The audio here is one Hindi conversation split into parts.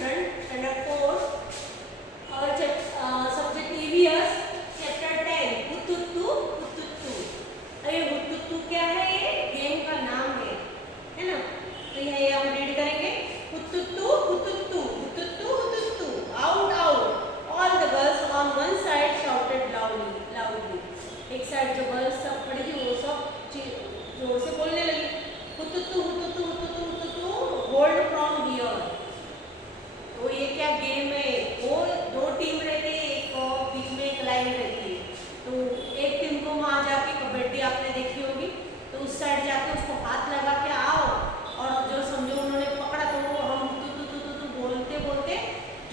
student, standard 4, our subject EVS, chapter 10, Huttuttu, Huttuttu. ये हुत्तुत्तु क्या है? ये गेम का नाम है ना? तो ये हम रीड करेंगे। हुत्तुत्तु, हुत्तुत्तु, हुत्तुत्तु, हुत्तुत्तु, out, out. All the girls on one side shouted loudly, loudly. एक साइड जो गर्ल्स सब खड़ी थी वो सब जोर से बोलने लगी, हुत्तुत्तु, हुत्तुत्तु, हुत्तुत्तु, हुत्तुत्तु, hold from here. तो ये क्या गेम है? वो दो टीम रहती है, एक बीच में एक लाइन रहती है। तो एक टीम को वहाँ जाके कबड्डी आपने देखी होगी, तो उस साइड जाके उसको हाथ लगा के आओ, और जो समझो उन्होंने पकड़ा तो वो हम तू बोलते बोलते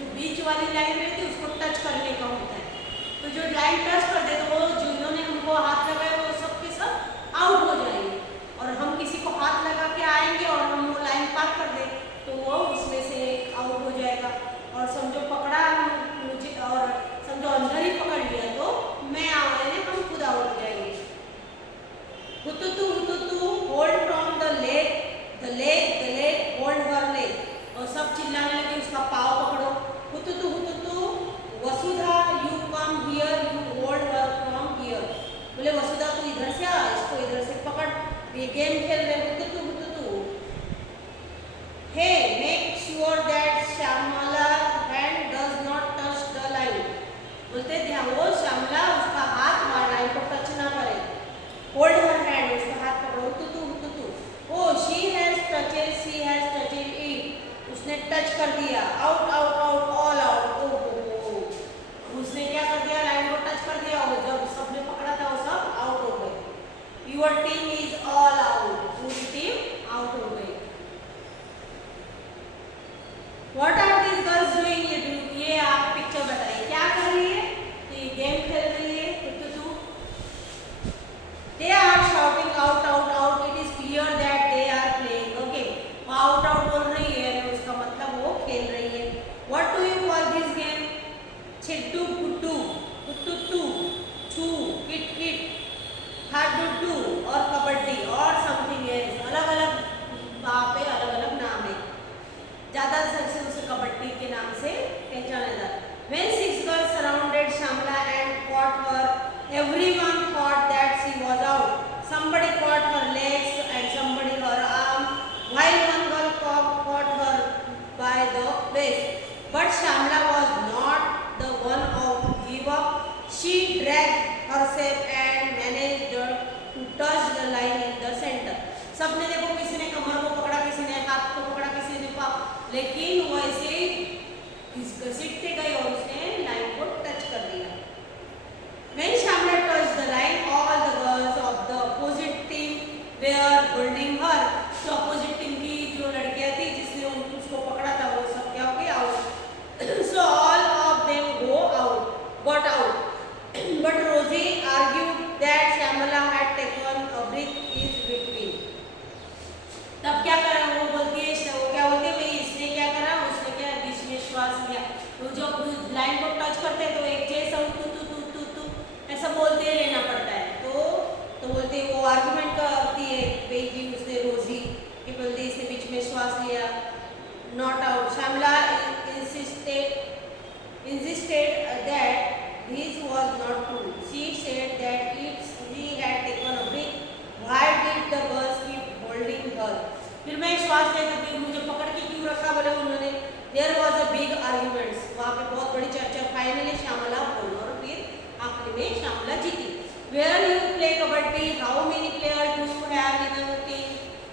जो बीच वाली लाइन रहती है उसको टच करने का होता है। तो जो लाइन टच कर दे तो वो जिन्होंने हमको हाथ लगाया वो सब के सब आउट हो जाएंगे, और हम किसी को हाथ लगा के आएंगे और हम वो लाइन पार कर दे तो वो उसमें से आउट हो जाएगा। और समझो पकड़ा मुझे और समझो अंदर ही पकड़ लिया तो मैं मैंने हम खुद आउट हो जाएंगे। हुत्तुत्तु, हुत्तुत्तु, hold from the leg, the leg, the leg, hold her leg, और सब चिल्लाने लगे उसका पाव पकड़ो। हुत्तुत्तु, हुत्तुत्तु, Vasudha you come here, you hold her from here. बोले वसुधा तू इधर से आ, इसको इधर से पकड़, ये गेम खेल रहे। हुत्तुत्तु, हुत्तुत्तु, hey make sure that Shyamala hand does not touch the line. बोलते ध्यान वो श्यामला उसका हाथ लाइन को टच ना करे। होल्ड हर हैंड, उसका हाथ पकड़ो। हुत्तुत्तु, हुत्तुत्तु, oh she has touched it, उसने टच कर दिया। Out, out, out, all out. ओ हो, उसने क्या कर दिया? लाइन को टच कर दिया, और जब सबने पकड़ा था वो सब आउट हो गए। Your team is all out, पूरी टीम आउट हो गई। What are these girls doing? ये आप पिक्चर बताइए क्या कर रही है? तो ये गेम खेल रही है हुत्तुत्तु। They are shouting out, out, out. It is clear that they are playing. Okay, वो out, out बोल रही है, उसका मतलब वो खेल रही है। What do you call this game? छिट्टू puttu, हुत्तुत्तु, छू, किट किट, हाडुडू और कबड्डी और समथिंग है। अलग अलग वहाँ पे अलग अलग नाम है, ज़्यादातर से उसे कबड्डी के नाम से पहचाना जाता है। When six girls surrounded Shamla and caught her, everyone thought that she was out. Somebody caught her legs and somebody her arm, while one girl caught her by the waist. But Shamla was not the one to give up. She dragged herself and managed to touch the line in the center. सबने देखो, किसी ने कमर को पकड़ा, किसी ने हाथ को पकड़ा, किसी ने पाँव, लेकिन वो ऐसे घसीटते गए और उसने लाइन को टच कर दिया। When Shamla touched the line, all the girls of the opposite team were holding her. तो opposite team की जो लड़कियां थी जिसने उसको पकड़ा था वो सब क्या हो गई? Out. So all of them got out. But Rosie argued that Shamla had taken a breath in between. तब क्या करा? वो बोलती है, वो क्या बोलती है, भाई इसने क्या करा? उसने क्या बीच में श्वास लिया। तो जब लाइन को टच करते हैं तो एक जैसा तू तू तू तू तू ऐसा बोलते रहना पड़ता है। तो बोलते वो आर्गुमेंट करती है भाई उसने रोजी कि बोलते इसने बीच में श्वास लिया, not out. Shamla insisted that this was not true. She said that if she had taken a breath, why did the girls keep holding her? फिर मैं श्वास ले सकती, मुझे पकड़ के क्यों रखा बोले उन्होंने। There was a big arguments, वहाँ पे बहुत बड़ी चर्चा। फाइनली श्यामला बोली और फिर आखिरी में श्यामला जीती। Where you play kabaddi? How many players do you have in a team?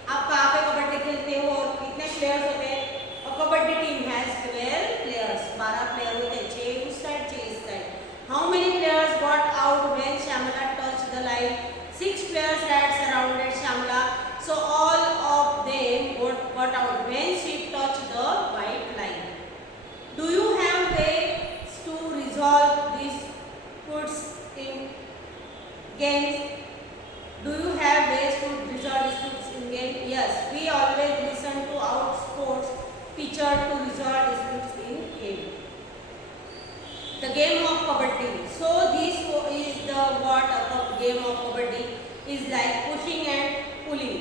आप कहाँ पे कबड्डी खेलते हो और कितने प्लेयर्स होते हैं? और kabaddi team has 12 players, 12 player होते हैं, 6 उस साइड 6 इस side. How many players got out when Shamla touched the line? 6 players had surrounded Shamla, so all of them got out when she touched the white line. Do you have ways to resolve these disputes in games? Do you have ways to resolve disputes in games? Yes, we always listen to our sports teacher to resolve disputes in game. The game of kabaddi. So this is the what of game of kabaddi is like pushing and pulling.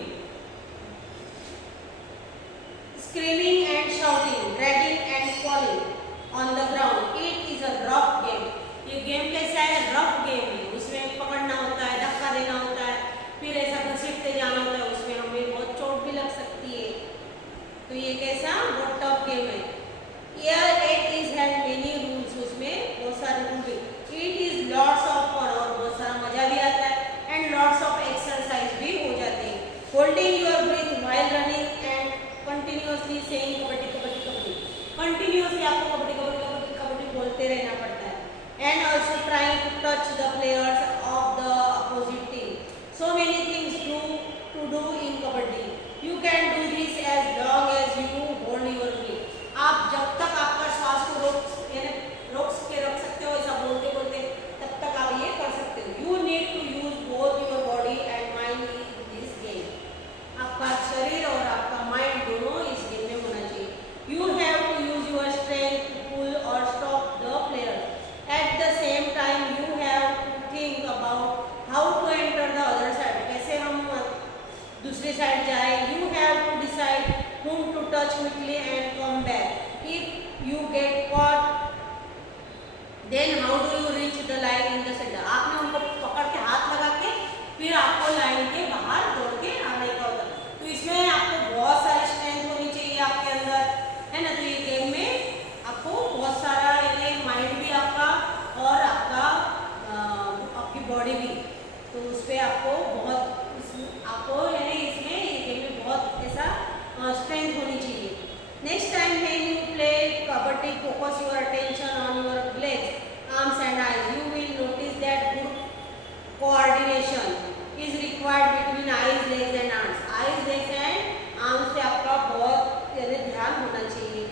holding your breath while running and continuously saying kabaddi kabaddi kabaddi, continuously आपको कबड्डी कबड्डी कबड्डी कबड्डी बोलते रहना पड़ता है। and also trying to touch the players of the opposite team, so many things to do in kabaddi, you can do this as long as you hold your breath, आप जब तक आपका श्वास को रोक रख सकते हो, ऐसा बोलते बोलते तब तक आप ये कर सकते हो। You need to use both your body and mind in this game, आपका शरीर और आपका माइंड दोनों इस गेम में होना चाहिए। You have to use your strength to pull or stop the player, at the same time you have to think about how to enter the other side, कैसे हम दूसरी साइड जाए। You have to decide whom to touch quickly and come back. If you get caught, then how do you reach the line in the center? आपने उनको पकड़ के हाथ लगा के फिर आपको लाइन के बाहर दौड़ के आने का होता है। तो इसमें आपको बहुत सारी स्ट्रेंथ होनी चाहिए आपके अंदर, है ना। तो ये गेम में आपको बहुत सारा यानी माइंड भी आपका और आपकी बॉडी भी, तो उस पर आपको यानी इसमें ये गेम में बहुत ऐसा स्ट्रेंथ होनी चाहिए। Next time when you play kabaddi, focus your attention on your legs, arms and eyes, you will notice that good coordination is required between eyes, legs and arms. Eyes, legs and arms से आपका बहुत ध्यान होना चाहिए।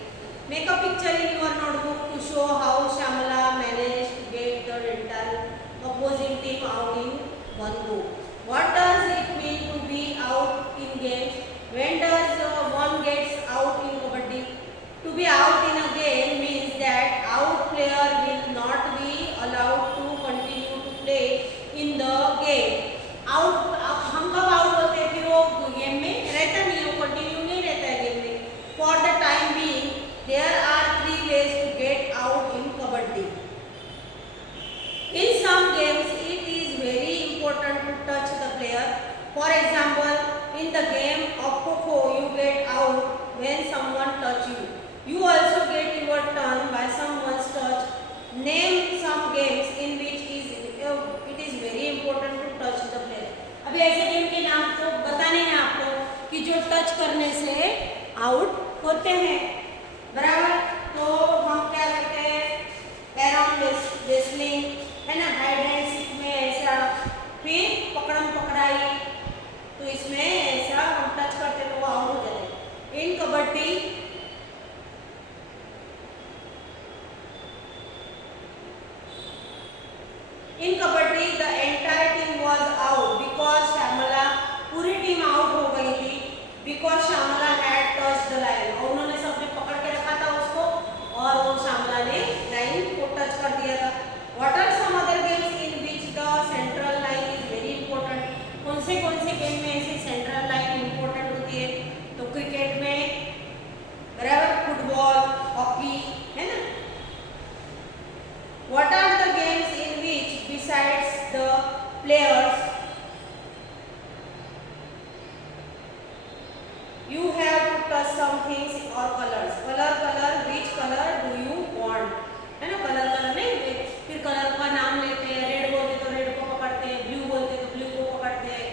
Make a picture in your notebook to show how Shyamala manage to get the entire opposing team out in one go. What does it mean to be out in games? When does one gets out in kabaddi? To be out in a game means that out player will not be allowed to continue to play in the game. Out, हम कब out होते हैं? फिर वो गेम में रहता नहीं है, वो कंटिन्यू नहीं रहता है गेम में। For the time being, there are 3 ways to get out in kabaddi. In some games, it is very important to touch the player. For example, in the game of Kho-Kho, you get out when someone touch you. You also get your turn by someone's touch. Name some games in which it is very important to touch the player. अभी ऐसे गेम के नाम तो बताने हैं आपको कि जो टच करने से आउट होते हैं, बराबर। तो हम क्या करते हैं? कैरम, रेसलिंग, है ना, हाइड एंड सीक में ऐसा, फिर पकड़म पकड़ाई, तो इसमें ऐसा हम टच करते तो वो आउट हो जाते। In kabaddi the entire team was out because Shyamala, पूरी टीम आउट हो गई थी because Shyamala had touch the line, और उन्होंने सबने पकड़ के रखा था उसको और वो श्यामला ने लाइन को टच कर दिया था। What are some other games in which the central line is very important? कौन से गेम में ऐसे सेंट्रल लाइन इंपॉर्टेंट होती है? तो क्रिकेट में, बराबर, फुटबॉल, हॉकी, है ना। What are the games in which besides the players you have to touch some things or colors? Color, which color do you want? है ना, कलर नहीं, फिर कलर का नाम लेते हैं। रेड बोलते तो रेड को पकड़ते हैं, ब्लू बोलते तो ब्लू को पकड़ते हैं।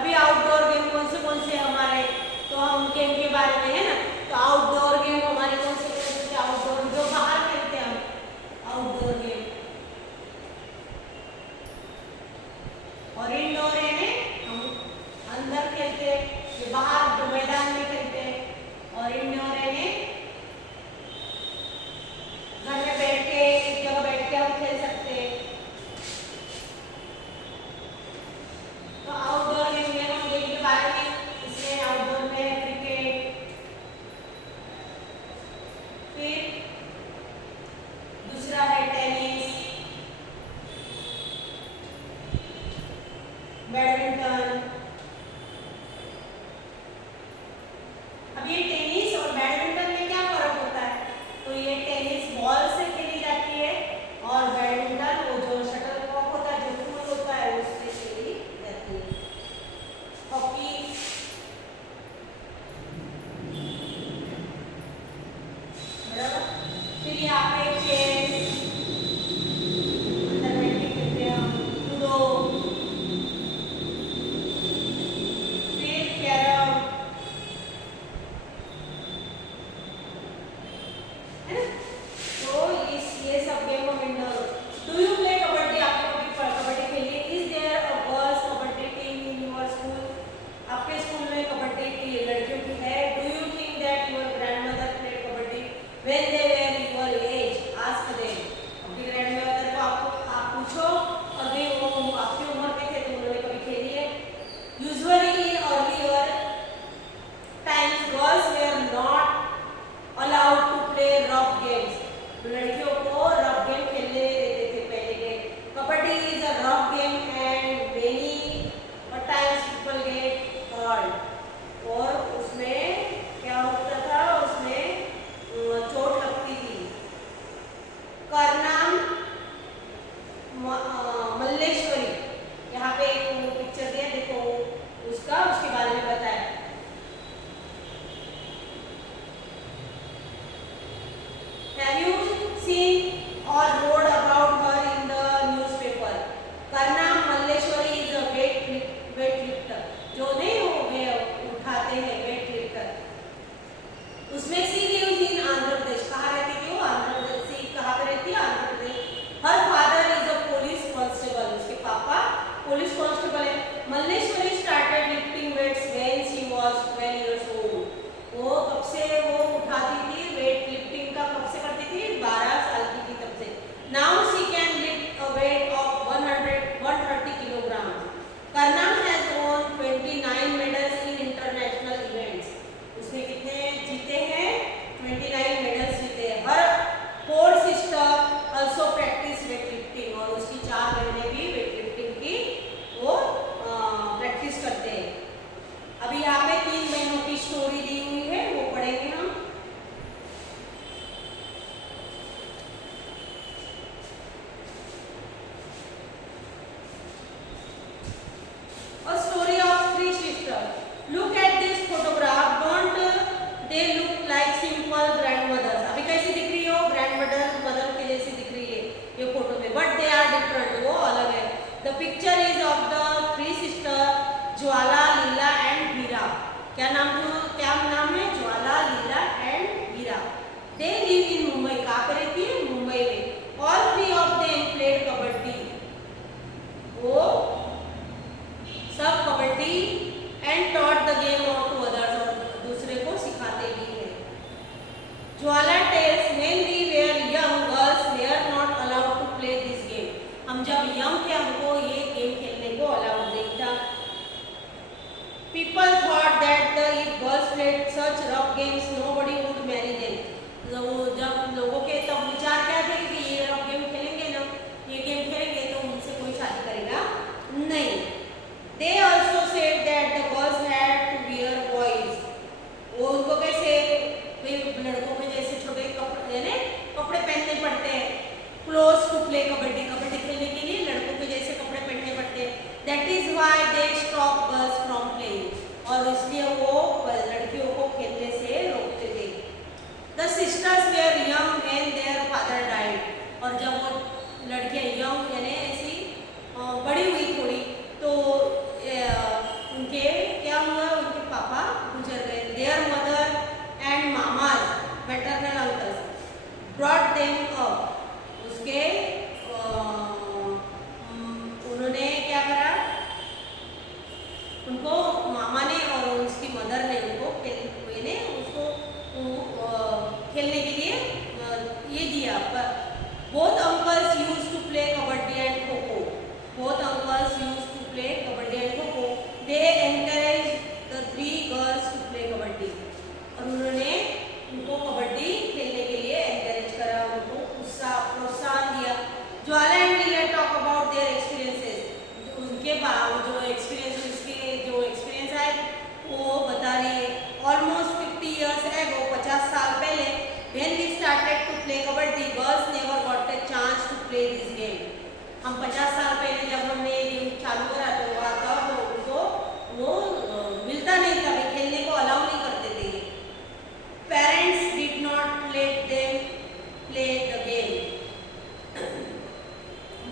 अभी आउटडोर गेम कौन से हमारे, तो हम गेम के बारे में, है ना। तो आउटडोर गेम हमारे कौन से आउटडोर, जो बाहर खेलते हैं हम आउटडोर गेम, और इंडोर है हम अंदर खेलते हैं, ये बाहर जो मैदान में खेलते हैं। और इंडोर है घर में बैठ के, एक जगह बैठ के हम खेल सकते हैं। तो आउटडोर गेम में हम गेम के बारे में लड़कियों को रफ गेम खेलने देते थे पहले के। Kabaddi is a rough game and many times people get hurt. और उसमें क्या होता था, उसमें चोट लगती थी। करनाम मल्लेश्वरी, यहाँ पे एक पिक्चर दिया देखो उसका, उसके बारे में बताया। Have you seen or read about her in the newspaper? Karnam Malleswari is a weightlifter, जो नहीं हो गए उठाते हैं weightlifter। उसमें she lives in Andhra Pradesh. कहाँ रहती थी वो? आंध्र प्रदेश। सी कहाँ पे रहती है? Andhra Pradesh. Her father is a police constable, उसके पापा पुलिस कांस्टेबल है। Malleswari started lifting weights when she was 12 years old. वो कब से वो उठाती थी वेट लिफ्टिंग का, कब से करती थी? 12 साल की थी तब से। Now she can lift a weight of 130 kilogram. Karnam has won 29 medals in international events. उसने कितने जीते हैं? 29 मेडल्स जीते हैं। Her 4 sister also practice weight lifting, और उसकी 4 बहनें भी वेट लिफ्टिंग की वो प्रैक्टिस करते हैं। अभी यहाँ पे 3 बहनों की स्टोरी दी हुई है, वो पढ़ेंगे हम। A story of 3 sisters. Look at this photograph. Don't they look like simple grandmothers? अभी कैसी दिख रही हो? मदर के जैसी दिख रही है ये फोटो में, बट दे आर डिफरेंट, वो अलग है। The picture is of the 3 sister Jwala, Leela and Veera. क्या नाम है? Jwala, Leela and Veera. They live in Mumbai. कहाँ पे रहती है? मुंबई में। All 3 of them played kabaddi. वो सब kabaddi and taught the game out to others, और दूसरे को सिखाते भी हैं। Jwala tells when we were young girls we are not allowed to play this game. हम जब यंग थे हमको ये गेम खेलने को अलाउड नहीं था। People thought that if girls played such rough games, nobody would marry them. जब लोगों के तब विचार क्या थे कि ये रफ गेम खेलेंगे ना, ये गेम खेलेंगे तो उनसे कोई शादी करेगा नहीं। They also said that the girls had to wear boys. वो उनको कैसे लड़कों के जैसे छोटे कपड़े पहनने पड़ते हैं। Clothes to play कबड्डी खेलने के लिए लड़कों के जैसे कपड़े पहनने पड़ते हैं। That is why they stop girls from playing. और इसलिए वो लड़कियों को खेलने से रोकते थे। The sisters were young when their father died. और जब वो लड़कियां यंग यानी ऐसी बड़ी हुई थोड़ी, तो उनके क्या हुआ? उनके पापा गुजर गए। Their mother and mamas, maternal uncles, brought them up. उसके उन्होंने क्या करा? उनको मामा ने और उसकी मदर ने उनको खेलने के लिए ये दिया। Both uncles used to play kabaddi and kho-kho. Both uncles used to play kabaddi and kho-kho. They encourage the 3 girls to play kabaddi. और उन्होंने उनको कबड्डी खेलने के लिए एनकरेज करा, उनको प्रोत्साहन दिया। Jwala and Leela talk about their experiences. उनके जो एक्सपीरियंस है वो बता रही है। ऑलमोस्ट 50 years ago, 50 साल पहले, when we started to play kabaddi, girls never got a chance to play this game. हम 50 साल पहले जब हमने ये गेम चालू करा तो उनको वो मिलता नहीं था, वे खेलने को अलाउ नहीं करते थे। Parents did not let them play the game,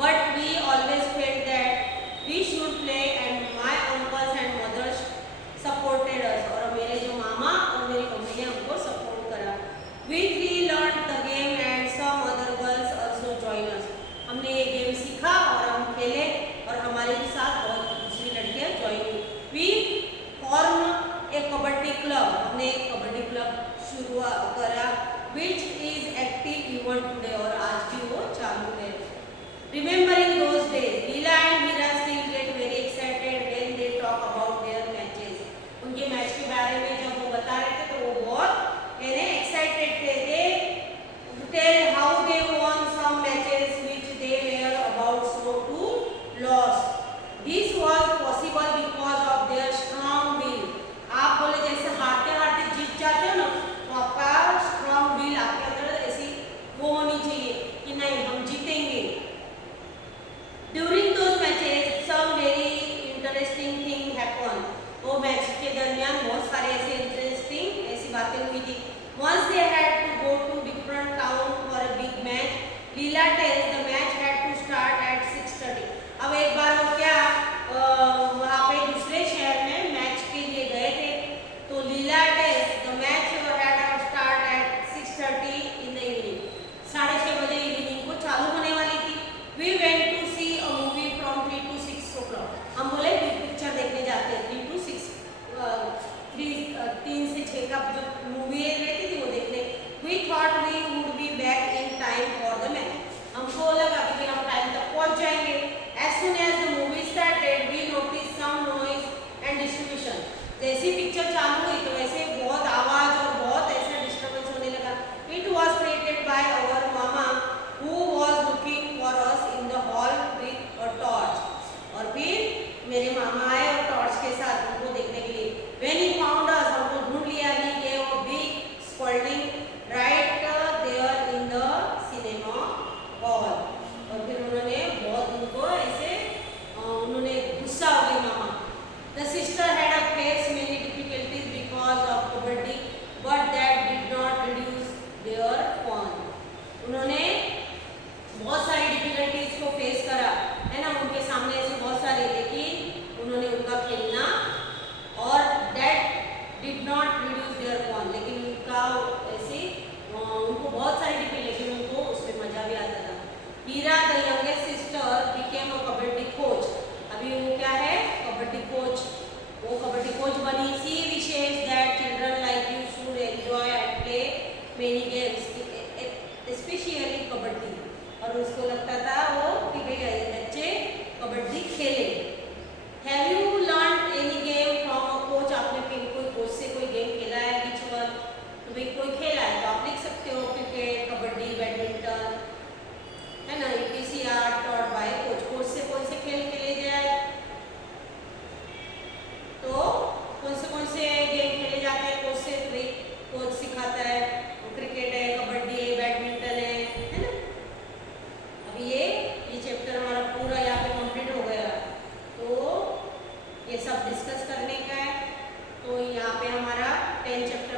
but we always felt that we should play, and my uncles and mothers supported us. और मेरे जो मामा और मेरी मम्मी ने हमको सपोर्ट करा। We 3 learned the game and some other girls also joined us. हमने ये गेम सीखा और हम थिंग हैपन। वो मैच के दरमियान बहुत सारे ऐसे इंटरेस्टिंग ऐसी बातें हुई थी। Once they had to go to different town for a big match. Leela tells the match had to start at 6:30. अब एक बार वो क्या वहाँ पे दूसरे शहर में मैच के लिए गए थे, तो Leela tells the match had to start at 6:30 in the evening. 6:30 बजे इवनिंग को चालू होने वाली थी। We went to see a movie from 3 to 6 o'clock. हम बोले पिक्चर देखने जाते हैं 3 to 6 3 से 6 का जो मूवी रहती थी वो देखने। We thought we would be back in time for the match. हमको लगा कि हम टाइम तक पहुंच जाएंगे। As soon as the movie started, we noticed some noise and distribution. जैसी पिक्चर चालू हुई तो वैसे बहुत आवाज और बहुत ऐसा डिस्टर्बेंस होने लगा। It was created by our mama who was looking for us in the hall with a torch. और फिर मेरे मामा आए और टॉर्च के साथ उनको देखने के लिए। When he found us, हमको ढूंढ लिया। He gave a big scolding right there in the cinema hall. और फिर उन्होंने बहुत उनको ऐसे उन्होंने गुस्सा हो गई मामा। The sister had to face many difficulties because of kabaddi, but that did not reduce their fun. उन्होंने बहुत सारी डिफिकल्टीज को फेस करा, है ना, उनके सामने ऐसे बहुत सारे, लेकिन उन्होंने उनका खेलना और that did not reduce their fun, लेकिन उनका ऐसे उनको बहुत सारी डिफिकल्टी, लेकिन उनको उसमें मजा भी आता था। Heera the youngest sister became a kabaddi coach. अभी वो क्या है, कबड्डी कोच, वो कबड्डी कोच बनी। She wishes that children like you should enjoy and play many games, specially kabaddi. और उसको लगता था वो कि भाई बच्चे कबड्डी खेले। Have you learn any game from a coach? आपने कोई कोच से कोई गेम खेला है बीच पर? तो भाई कोई खेला है तो आप लिख सकते हो, क्रिकेट, कबड्डी, बैडमिंटन, है ना, ETCR taught by coach. Coach से कौन से खेल खेले जाए, तो कौन से गेम खेले जाते हैं कोच से? भाई कोच सिखाता है, क्रिकेट है, कबड्डी है, बैडमिंटन है ना। अभी ये चैप्टर हमारा पूरा यहाँ पे कंप्लीट हो गया, तो ये सब डिस्कस करने का है। तो यहाँ पे हमारा 10 चैप्टर